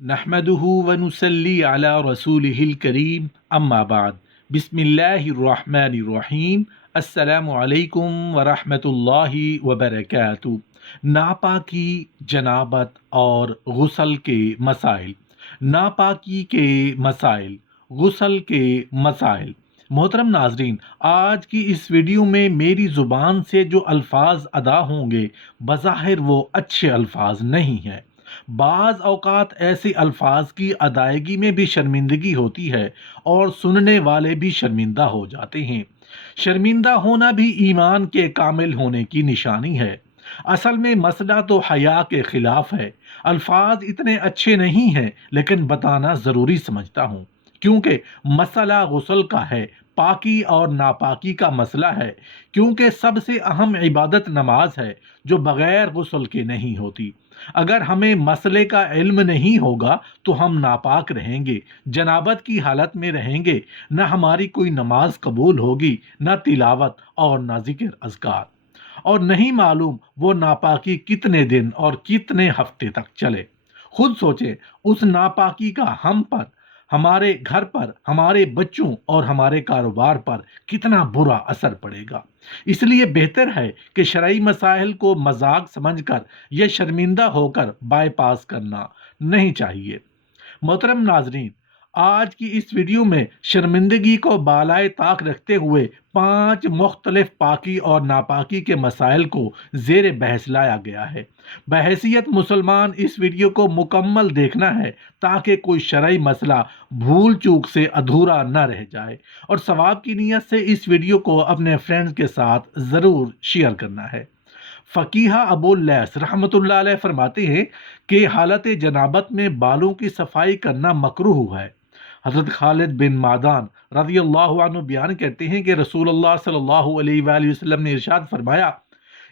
نحمده ونصلي على رسوله الكريم اما بعد بسم اللہ الرحمن الرحیم السلام علیکم ورحمۃ اللہ وبرکاتہ۔ ناپاکی، جنابت اور غسل کے مسائل۔ ناپاکی کے مسائل، غسل کے مسائل۔ محترم ناظرین، آج کی اس ویڈیو میں میری زبان سے جو الفاظ ادا ہوں گے بظاہر وہ اچھے الفاظ نہیں ہیں۔ بعض اوقات ایسے الفاظ کی ادائیگی میں بھی شرمندگی ہوتی ہے اور سننے والے بھی شرمندہ ہو جاتے ہیں۔ شرمندہ ہونا بھی ایمان کے کامل ہونے کی نشانی ہے۔ اصل میں مسئلہ تو حیا کے خلاف ہے۔ الفاظ اتنے اچھے نہیں ہیں لیکن بتانا ضروری سمجھتا ہوں، کیونکہ مسئلہ غسل کا ہے، پاکی اور ناپاکی کا مسئلہ ہے، کیونکہ سب سے اہم عبادت نماز ہے جو بغیر غسل کے نہیں ہوتی۔ اگر ہمیں مسئلے کا علم نہیں ہوگا تو ہم ناپاک رہیں گے، جنابت کی حالت میں رہیں گے، نہ ہماری کوئی نماز قبول ہوگی، نہ تلاوت اور نہ ذکر اذکار، اور نہیں معلوم وہ ناپاکی کتنے دن اور کتنے ہفتے تک چلے۔ خود سوچیں، اس ناپاکی کا ہم پر، ہمارے گھر پر، ہمارے بچوں اور ہمارے کاروبار پر کتنا برا اثر پڑے گا۔ اس لیے بہتر ہے کہ شرعی مسائل کو مذاق سمجھ کر یا شرمندہ ہو کر بائی پاس کرنا نہیں چاہیے۔ محترم ناظرین، آج کی اس ویڈیو میں شرمندگی کو بالائے طاق رکھتے ہوئے 5 مختلف پاکی اور ناپاکی کے مسائل کو زیر بحث لایا گیا ہے۔ بحیثیت مسلمان اس ویڈیو کو مکمل دیکھنا ہے تاکہ کوئی شرعی مسئلہ بھول چوک سے ادھورا نہ رہ جائے، اور ثواب کی نیت سے اس ویڈیو کو اپنے فرینڈز کے ساتھ ضرور شیئر کرنا ہے۔ فقیہ ابو اللیث رحمۃ اللہ علیہ فرماتے ہیں کہ حالت جنابت میں بالوں کی صفائی کرنا مکروہ ہے۔ حضرت خالد بن معدان رضی اللہ عنہ بیان کرتے ہیں کہ رسول اللہ صلی اللہ علیہ وآلہ وسلم نے ارشاد فرمایا،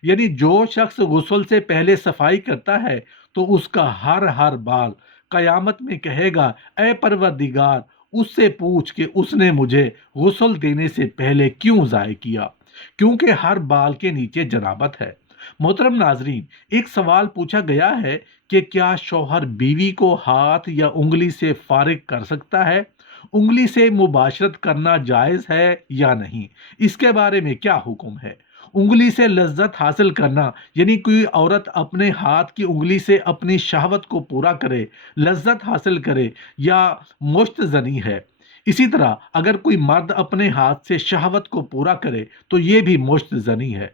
یعنی جو شخص غسل سے پہلے صفائی کرتا ہے تو اس کا ہر بال قیامت میں کہے گا، اے پروردگار، اس سے پوچھ کہ اس نے مجھے غسل دینے سے پہلے کیوں ضائع کیا، کیونکہ ہر بال کے نیچے جنابت ہے۔ محترم ناظرین، ایک سوال پوچھا گیا ہے کہ کیا شوہر بیوی کو ہاتھ یا انگلی سے فارغ کر سکتا ہے؟ انگلی سے مباشرت کرنا جائز ہے یا نہیں؟ اس کے بارے میں کیا حکم ہے؟ انگلی سے لذت حاصل کرنا، یعنی کوئی عورت اپنے ہاتھ کی انگلی سے اپنی شہوت کو پورا کرے، لذت حاصل کرے، یا مشت زنی ہے۔ اسی طرح اگر کوئی مرد اپنے ہاتھ سے شہوت کو پورا کرے تو یہ بھی مشت زنی ہے۔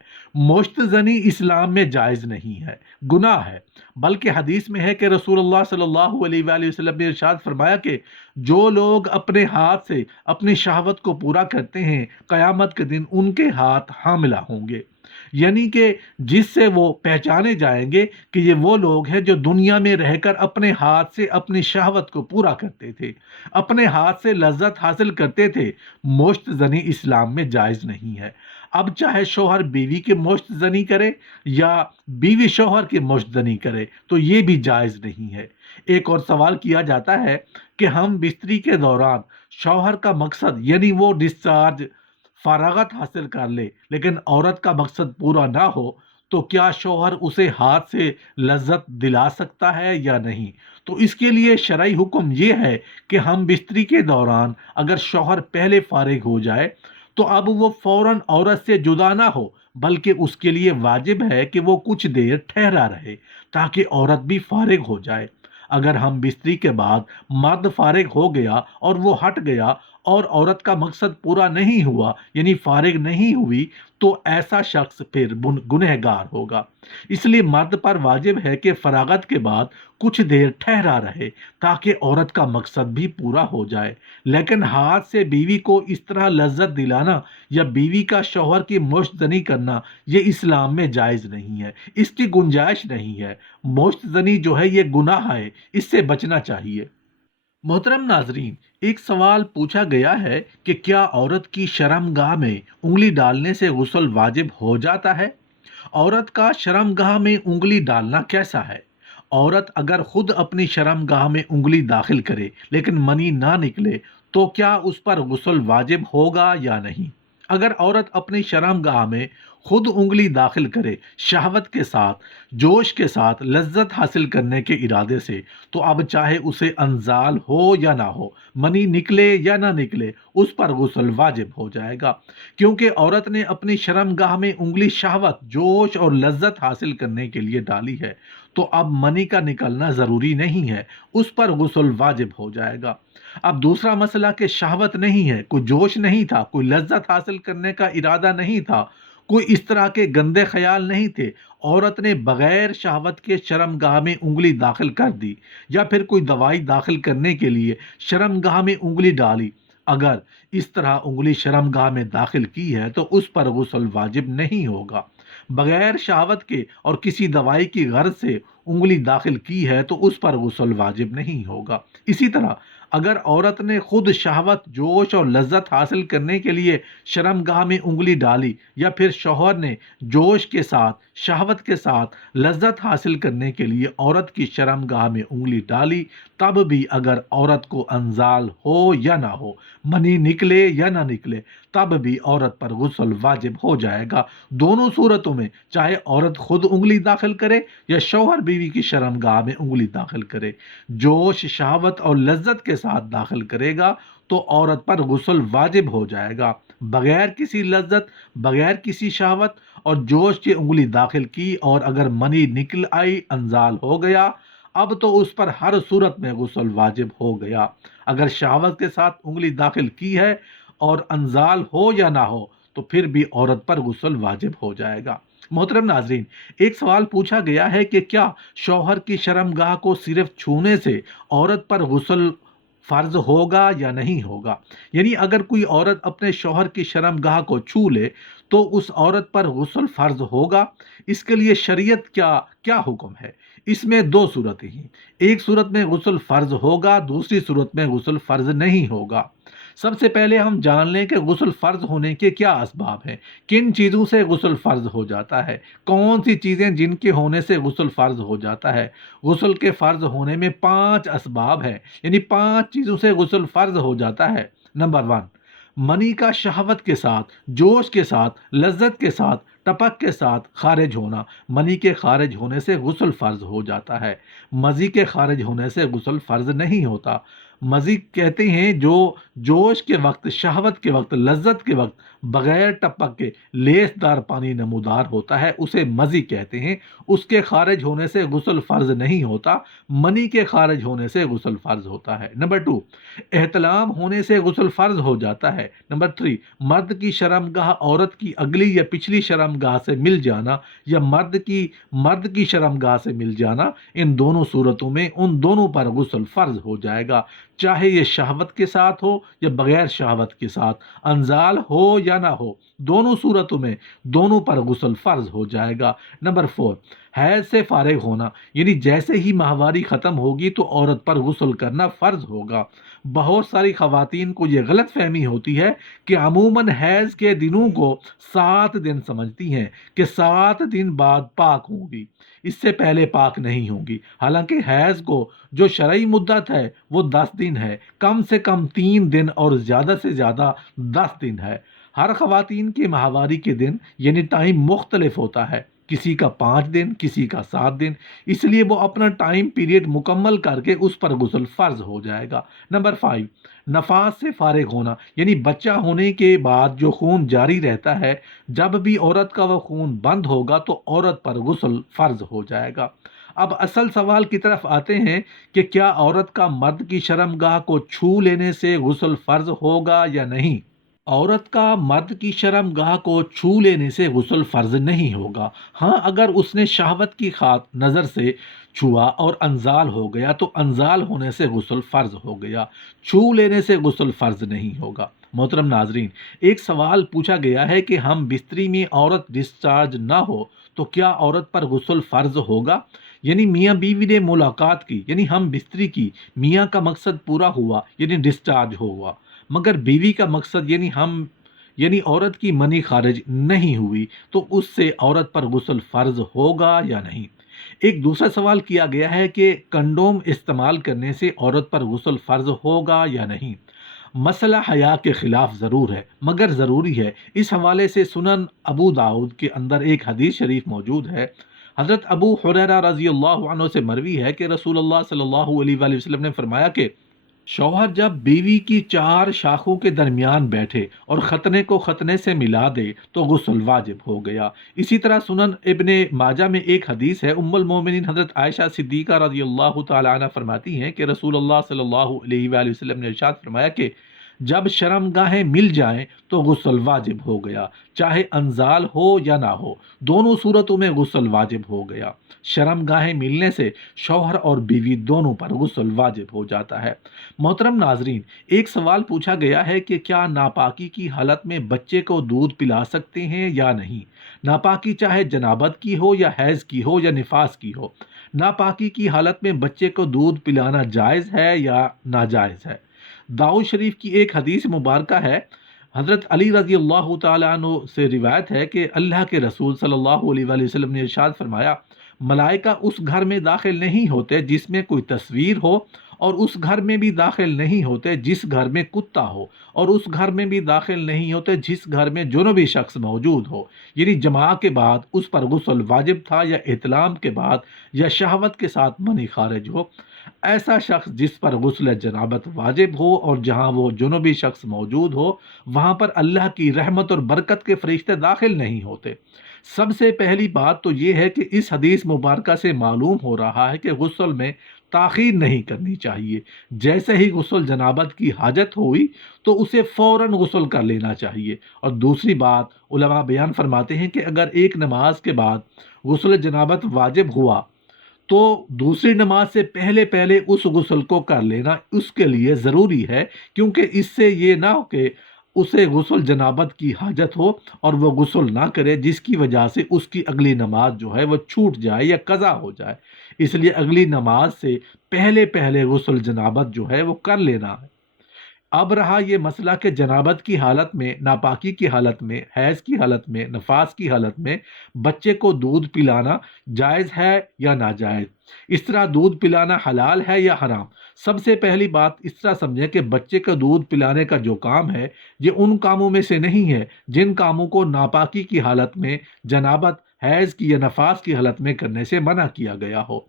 مشت زنی اسلام میں جائز نہیں ہے، گناہ ہے، بلکہ حدیث میں ہے کہ رسول اللہ صلی اللہ علیہ وآلہ وسلم نے ارشاد فرمایا کہ جو لوگ اپنے ہاتھ سے اپنی شہوت کو پورا کرتے ہیں قیامت کے دن ان کے ہاتھ حاملہ ہوں گے، یعنی کہ جس سے وہ پہچانے جائیں گے کہ یہ وہ لوگ ہیں جو دنیا میں رہ کر اپنے ہاتھ سے اپنی شہوت کو پورا کرتے تھے، اپنے ہاتھ سے لذت حاصل کرتے تھے۔ مشت زنی اسلام میں جائز نہیں ہے۔ اب چاہے شوہر بیوی کے مشت زنی کرے یا بیوی شوہر کے مشت زنی کرے تو یہ بھی جائز نہیں ہے۔ ایک اور سوال کیا جاتا ہے کہ ہم بستری کے دوران شوہر کا مقصد یعنی وہ ڈسچارج، فراغت حاصل کر لے، لیکن عورت کا مقصد پورا نہ ہو تو کیا شوہر اسے ہاتھ سے لذت دلا سکتا ہے یا نہیں؟ تو اس کے لیے شرعی حکم یہ ہے کہ ہم بستری کے دوران اگر شوہر پہلے فارغ ہو جائے تو اب وہ فوراً عورت سے جدا نہ ہو، بلکہ اس کے لیے واجب ہے کہ وہ کچھ دیر ٹھہرا رہے تاکہ عورت بھی فارغ ہو جائے۔ اگر ہم بستری کے بعد مرد فارغ ہو گیا اور وہ ہٹ گیا اور عورت کا مقصد پورا نہیں ہوا یعنی فارغ نہیں ہوئی تو ایسا شخص پھر گنہگار ہوگا۔ اس لیے مرد پر واجب ہے کہ فراغت کے بعد کچھ دیر ٹھہرا رہے تاکہ عورت کا مقصد بھی پورا ہو جائے، لیکن ہاتھ سے بیوی کو اس طرح لذت دلانا یا بیوی کا شوہر کی مشت زنی کرنا یہ اسلام میں جائز نہیں ہے، اس کی گنجائش نہیں ہے۔ مشت زنی جو ہے یہ گناہ ہے، اس سے بچنا چاہیے۔ محترم ناظرین، ایک سوال پوچھا گیا ہے کہ کیا عورت کی شرم گاہ میں انگلی ڈالنے سے غسل واجب ہو جاتا ہے؟ عورت کا شرم گاہ میں انگلی ڈالنا کیسا ہے؟ عورت اگر خود اپنی شرم گاہ میں انگلی داخل کرے لیکن منی نہ نکلے تو کیا اس پر غسل واجب ہوگا یا نہیں؟ اگر عورت اپنی شرم گاہ میں خود انگلی داخل کرے شہوت کے ساتھ، جوش کے ساتھ، لذت حاصل کرنے کے ارادے سے، تو اب چاہے اسے انزال ہو یا نہ ہو، منی نکلے یا نہ نکلے، اس پر غسل واجب ہو جائے گا، کیونکہ عورت نے اپنی شرم گاہ میں انگلی شہوت، جوش اور لذت حاصل کرنے کے لیے ڈالی ہے، تو اب منی کا نکلنا ضروری نہیں ہے، اس پر غسل واجب ہو جائے گا۔ اب دوسرا مسئلہ کہ شہوت نہیں ہے، کوئی جوش نہیں تھا، کوئی لذت حاصل کرنے کا ارادہ نہیں تھا، کوئی اس طرح کے گندے خیال نہیں تھے، عورت نے بغیر شہوت کے شرم گاہ میں انگلی داخل کر دی، یا پھر کوئی دوائی داخل کرنے کے لیے شرم گاہ میں انگلی ڈالی، اگر اس طرح انگلی شرم گاہ میں داخل کی ہے تو اس پر غسل واجب نہیں ہوگا۔ بغیر شہوت کے اور کسی دوائی کی غرض سے انگلی داخل کی ہے تو اس پر غسل واجب نہیں ہوگا۔ اسی طرح اگر عورت نے خود شہوت، جوش اور لذت حاصل کرنے کے لیے شرم گاہ میں انگلی ڈالی، یا پھر شوہر نے جوش کے ساتھ، شہوت کے ساتھ لذت حاصل کرنے کے لیے عورت کی شرم گاہ میں انگلی ڈالی، تب بھی اگر عورت کو انزال ہو یا نہ ہو، منی نکلے یا نہ نکلے، تب بھی عورت پر غسل واجب ہو جائے گا۔ دونوں صورتوں میں چاہے عورت خود انگلی داخل کرے یا شوہر بیوی کی شرم گاہ میں انگلی داخل کرے، جوش، شہوت اور لذت کے ساتھ داخل کرے گا تو عورت پر غسل واجب ہو جائے گا۔ بغیر کسی لذت، بغیر کسی شہوت اور جوش کے انگلی داخل کی اور اگر منی نکل آئی، انزال ہو گیا، اب تو اس پر ہر صورت میں غسل واجب ہو گیا۔ اگر شہوت کے ساتھ انگلی داخل کی ہے اور انزال ہو یا نہ ہو تو پھر بھی عورت پر غسل واجب ہو جائے گا۔ محترم ناظرین، ایک سوال پوچھا گیا ہے کہ کیا شوہر کی شرم گاہ کو صرف چھونے سے عورت پر غسل فرض ہوگا یا نہیں ہوگا؟ یعنی اگر کوئی عورت اپنے شوہر کی شرم گاہ کو چھو لے تو اس عورت پر غسل فرض ہوگا؟ اس کے لیے شریعت کیا حکم ہے؟ اس میں دو صورتیں ہیں، ایک صورت میں غسل فرض ہوگا، دوسری صورت میں غسل فرض نہیں ہوگا۔ سب سے پہلے ہم جان لیں کہ غسل فرض ہونے کے کیا اسباب ہیں، کن چیزوں سے غسل فرض ہو جاتا ہے، کون سی چیزیں جن کے ہونے سے غسل فرض ہو جاتا ہے۔ غسل کے فرض ہونے میں 5 اسباب ہیں، یعنی 5 چیزوں سے غسل فرض ہو جاتا ہے۔ نمبر 1، منی کا شہوت کے ساتھ، جوش کے ساتھ، لذت کے ساتھ، ٹپک کے ساتھ خارج ہونا۔ منی کے خارج ہونے سے غسل فرض ہو جاتا ہے، مزی کے خارج ہونے سے غسل فرض نہیں ہوتا۔ مزی کہتے ہیں جو جوش کے وقت، شہوت کے وقت، لذت کے وقت بغیر ٹپک کے لیس دار پانی نمودار ہوتا ہے، اسے مزی کہتے ہیں، اس کے خارج ہونے سے غسل فرض نہیں ہوتا، منی کے خارج ہونے سے غسل فرض ہوتا ہے۔ نمبر 2، احتلام ہونے سے غسل فرض ہو جاتا ہے۔ نمبر 3، مرد کی شرم گاہ عورت کی اگلی یا پچھلی شرم گاہ سے مل جانا، یا مرد کی شرم گاہ سے مل جانا، ان دونوں صورتوں میں ان دونوں پر غسل فرض ہو جائے گا، چاہے یہ شہوت کے ساتھ ہو یا بغیر شہوت کے ساتھ، انزال ہو یا نہ ہو، دونوں صورتوں میں دونوں پر غسل فرض ہو جائے گا۔ نمبر 4، حیض سے فارغ ہونا، یعنی جیسے ہی ماہواری ختم ہوگی تو عورت پر غسل کرنا فرض ہوگا۔ بہت ساری خواتین کو یہ غلط فہمی ہوتی ہے کہ عموماً حیض کے دنوں کو 7 دن سمجھتی ہیں کہ 7 دن بعد پاک ہوں گی، اس سے پہلے پاک نہیں ہوں گی، حالانکہ حیض کو جو شرعی مدت ہے وہ 10 دن ہے، کم سے کم 3 دن اور زیادہ سے زیادہ 10 دن ہے۔ ہر خواتین کے ماہواری کے دن یعنی ٹائم مختلف ہوتا ہے، کسی کا 5 دن، کسی کا 7 دن، اس لیے وہ اپنا ٹائم پیریڈ مکمل کر کے اس پر غسل فرض ہو جائے گا۔ نمبر 5، نفاس سے فارغ ہونا، یعنی بچہ ہونے کے بعد جو خون جاری رہتا ہے، جب بھی عورت کا وہ خون بند ہوگا تو عورت پر غسل فرض ہو جائے گا۔ اب اصل سوال کی طرف آتے ہیں کہ کیا عورت کا مرد کی شرم گاہ کو چھو لینے سے غسل فرض ہوگا یا نہیں؟ عورت کا مرد کی شرم گاہ کو چھو لینے سے غسل فرض نہیں ہوگا۔ ہاں، اگر اس نے شہوت کی نظر سے چھوا اور انزال ہو گیا تو انزال ہونے سے غسل فرض ہو گیا، چھو لینے سے غسل فرض نہیں ہوگا۔ محترم ناظرین، ایک سوال پوچھا گیا ہے کہ ہم بستری میں عورت ڈسچارج نہ ہو تو کیا عورت پر غسل فرض ہوگا؟ یعنی میاں بیوی نے ملاقات کی، یعنی ہم بستری کی، میاں کا مقصد پورا ہوا یعنی ڈسچارج ہوا، مگر بیوی کا مقصد یعنی عورت کی منی خارج نہیں ہوئی، تو اس سے عورت پر غسل فرض ہوگا یا نہیں؟ ایک دوسرا سوال کیا گیا ہے کہ کنڈوم استعمال کرنے سے عورت پر غسل فرض ہوگا یا نہیں؟ مسئلہ حیا کے خلاف ضرور ہے مگر ضروری ہے۔ اس حوالے سے سنن ابو داؤد کے اندر ایک حدیث شریف موجود ہے۔ حضرت ابو ہریرہ رضی اللہ عنہ سے مروی ہے کہ رسول اللہ صلی اللہ علیہ وآلہ وسلم نے فرمایا کہ شوہر جب بیوی کی 4 شاخوں کے درمیان بیٹھے اور ختنے کو ختنے سے ملا دے تو غسل واجب ہو گیا۔ اسی طرح سنن ابن ماجہ میں ایک حدیث ہے، ام المومنین حضرت عائشہ صدیقہ رضی اللہ تعالی عنہ فرماتی ہیں کہ رسول اللہ صلی اللہ علیہ وآلہ وسلم نے ارشاد فرمایا کہ جب شرم گاہیں مل جائیں تو غسل واجب ہو گیا، چاہے انزال ہو یا نہ ہو، دونوں صورتوں میں غسل واجب ہو گیا۔ شرم گاہیں ملنے سے شوہر اور بیوی دونوں پر غسل واجب ہو جاتا ہے۔ محترم ناظرین، ایک سوال پوچھا گیا ہے کہ کیا ناپاکی کی حالت میں بچے کو دودھ پلا سکتے ہیں یا نہیں؟ ناپاکی چاہے جنابت کی ہو یا حیض کی ہو یا نفاس کی ہو، ناپاکی کی حالت میں بچے کو دودھ پلانا جائز ہے یا ناجائز ہے؟ داؤد شریف کی ایک حدیث مبارکہ ہے، حضرت علی رضی اللہ تعالیٰ عنہ سے روایت ہے کہ اللہ کے رسول صلی اللہ علیہ وآلہ وسلم نے ارشاد فرمایا، ملائکہ اس گھر میں داخل نہیں ہوتے جس میں کوئی تصویر ہو، اور اس گھر میں بھی داخل نہیں ہوتے جس گھر میں کتا ہو، اور اس گھر میں بھی داخل نہیں ہوتے جس گھر میں جنوبی شخص موجود ہو۔ یعنی جماع کے بعد اس پر غسل واجب تھا یا احتلام کے بعد یا شہوت کے ساتھ منی خارج ہو۔ ایسا شخص جس پر غسل جنابت واجب ہو اور جہاں وہ جنوبی شخص موجود ہو، وہاں پر اللہ کی رحمت اور برکت کے فرشتے داخل نہیں ہوتے۔ سب سے پہلی بات تو یہ ہے کہ اس حدیث مبارکہ سے معلوم ہو رہا ہے کہ غسل میں تاخیر نہیں کرنی چاہیے۔ جیسے ہی غسل جنابت کی حاجت ہوئی تو اسے فوراً غسل کر لینا چاہیے۔ اور دوسری بات، علماء بیان فرماتے ہیں کہ اگر ایک نماز کے بعد غسل جنابت واجب ہوا تو دوسری نماز سے پہلے پہلے اس غسل کو کر لینا اس کے لیے ضروری ہے، کیونکہ اس سے یہ نہ ہو کہ اسے غسل جنابت کی حاجت ہو اور وہ غسل نہ کرے، جس کی وجہ سے اس کی اگلی نماز جو ہے وہ چھوٹ جائے یا قضا ہو جائے۔ اس لیے اگلی نماز سے پہلے پہلے غسل جنابت جو ہے وہ کر لینا ہے۔ اب رہا یہ مسئلہ کہ جنابت کی حالت میں، ناپاکی کی حالت میں، حیض کی حالت میں، نفاس کی حالت میں بچے کو دودھ پلانا جائز ہے یا ناجائز؟ اس طرح دودھ پلانا حلال ہے یا حرام؟ سب سے پہلی بات اس طرح سمجھیں کہ بچے کو دودھ پلانے کا جو کام ہے یہ ان کاموں میں سے نہیں ہے جن کاموں کو ناپاکی کی حالت میں، جنابت، حیض کی یا نفاس کی حالت میں کرنے سے منع کیا گیا ہو۔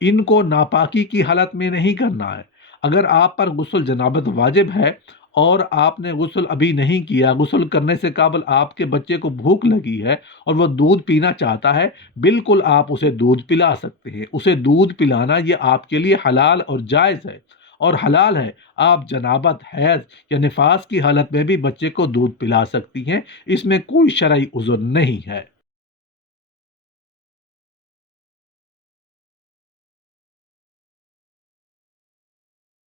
ان کو ناپاکی کی حالت میں نہیں کرنا ہے۔ اگر آپ پر غسل جنابت واجب ہے اور آپ نے غسل ابھی نہیں کیا، غسل کرنے سے قبل آپ کے بچے کو بھوک لگی ہے اور وہ دودھ پینا چاہتا ہے، بالکل آپ اسے دودھ پلا سکتے ہیں۔ اسے دودھ پلانا یہ آپ کے لیے حلال اور جائز ہے اور حلال ہے۔ آپ جنابت، حیض یا نفاس کی حالت میں بھی بچے کو دودھ پلا سکتی ہیں، اس میں کوئی شرعی عذر نہیں ہے۔